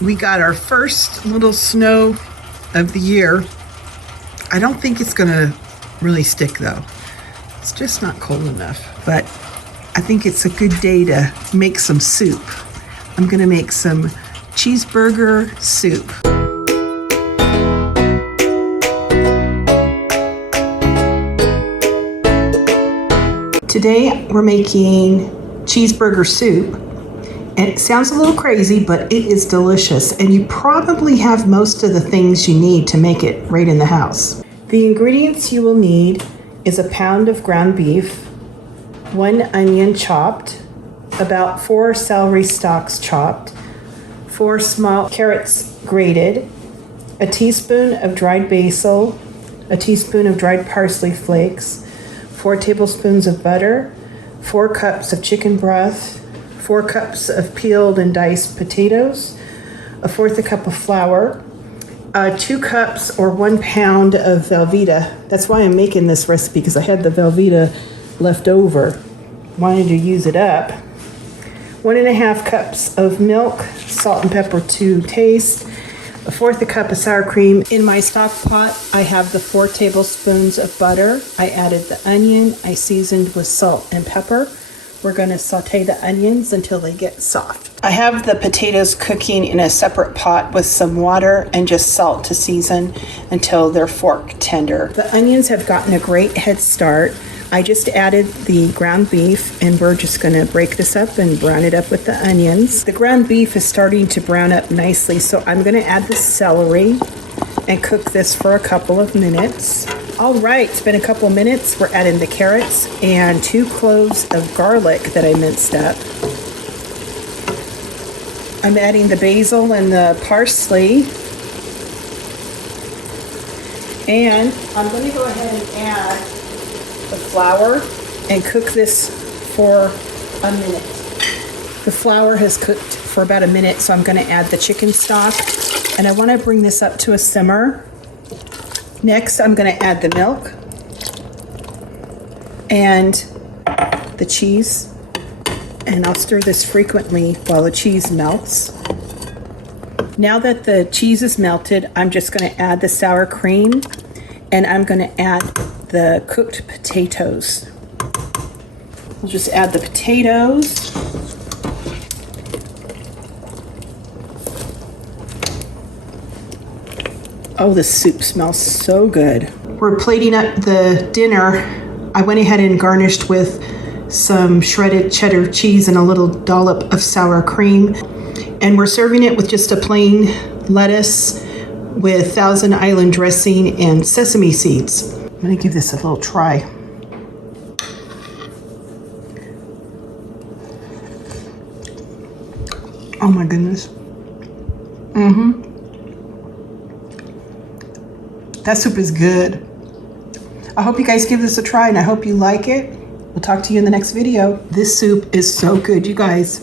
We got our first little snow of the year. I don't think it's gonna really stick though. It's just not cold enough, but I think it's a good day to make some soup. I'm gonna make some cheeseburger soup. Today we're making cheeseburger soup. And it sounds a little crazy, but it is delicious. And you probably have most of the things you need to make it right in the house. The ingredients you will need is a pound of ground beef, 1 onion chopped, about 4 celery stalks chopped, 4 small carrots grated, a teaspoon of dried basil, a teaspoon of dried parsley flakes, 4 tablespoons of butter, 4 cups of chicken broth, 4 cups of peeled and diced potatoes, 1/4 cup of flour, 2 cups or 1 pound of Velveeta. That's why I'm making this recipe, because I had the Velveeta left over. Wanted to use it up. 1.5 cups of milk, salt and pepper to taste, 1/4 cup of sour cream. In my stock pot, I have the 4 tablespoons of butter. I added the onion. I seasoned with salt and pepper. We're going to sauté the onions until they get soft. I have the potatoes cooking in a separate pot with some water and just salt to season until they're fork tender. The onions have gotten a great head start. I just added the ground beef, and we're just going to break this up and brown it up with the onions. The ground beef is starting to brown up nicely, so I'm going to add the celery and cook this for a couple of minutes. All right, it's been a couple minutes. We're adding the carrots and 2 cloves of garlic that I minced up. I'm adding the basil and the parsley. And I'm going to go ahead and add the flour and cook this for a minute. The flour has cooked for about a minute, so I'm going to add the chicken stock. And I want to bring this up to a simmer. Next, I'm going to add the milk and the cheese, and I'll stir this frequently while the cheese melts. Now that the cheese is melted, I'm just going to add the sour cream, and I'm going to add the cooked potatoes. We'll just add the potatoes. Oh, this soup smells so good. We're plating up the dinner. I went ahead and garnished with some shredded cheddar cheese and a little dollop of sour cream. And we're serving it with just a plain lettuce with Thousand Island dressing and sesame seeds. I'm gonna give this a little try. Oh my goodness. That soup is good. I hope you guys give this a try, and I hope you like it. We'll talk to you in the next video. This soup is so good, you guys.